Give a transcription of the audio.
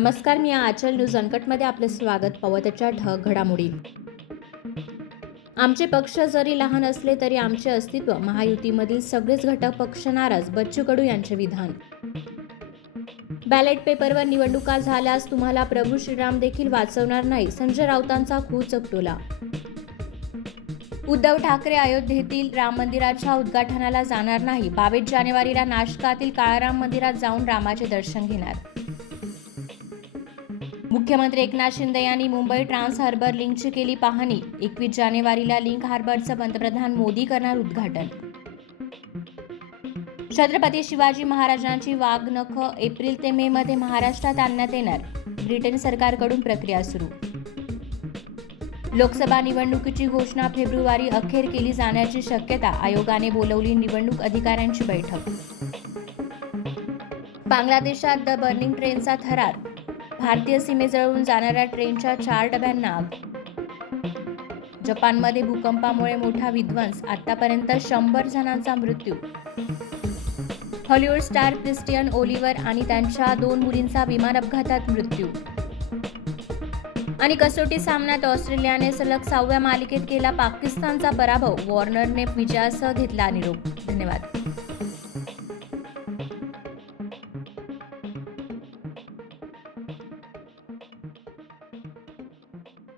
नमस्कार, मी आचल न्यूज अनकटमध्ये आपले स्वागत. पवतच्या ठळक घडामोडी. आमचे पक्ष जरी लहान असले तरी आमचे अस्तित्व. महायुतीमधील सगळेच घटक पक्ष नाराज. बच्चू कडू यांचे विधान. बॅलेट पेपरवर निवडणुका झाल्यास तुम्हाला प्रभू श्रीराम देखील वाचवणार नाही. संजय राऊतांचा चकटोला. उद्धव ठाकरे अयोध्येतील राम मंदिराच्या उद्घाटनाला जाणार नाही. 22 जानेवारीला नाशकातील काळाराम मंदिरात जाऊन रामाचे दर्शन घेणार. मुख्यमंत्री एकनाथ शिंदे यांनी मुंबई ट्रान्स हार्बर लिंकची केली पाहणी. 21 जानेवारीला लिंक हार्बरचं पंतप्रधान मोदी करणार उद्घाटन. छत्रपती शिवाजी महाराजांची वाघनखं एप्रिल ते मे मध्ये महाराष्ट्रात आणण्यात येणार. ब्रिटन सरकारकडून प्रक्रिया सुरू. लोकसभा निवडणुकीची घोषणा फेब्रुवारी अखेर केली जाण्याची शक्यता. आयोगाने बोलवली निवडणूक अधिकाऱ्यांची बैठक. बांगलादेशात द बर्निंग ट्रेनचा थरार. भारतीय सीमेजवळून जाणाऱ्या ट्रेनच्या 4 डब्यांना आग. जपानमध्ये भूकंपामुळे मोठा विध्वंस. आतापर्यंत 100 जणांचा मृत्यू. हॉलिवूड स्टार क्रिस्टियन ओलिव्हर आणि त्यांच्या 2 मुलींचा विमान अपघातात मृत्यू. आणि कसोटी सामन्यात ऑस्ट्रेलियाने सलग 6व्या मालिकेत केला पाकिस्तानचा पराभव. वॉर्नरने विजयासह घेतला निरोप. धन्यवाद.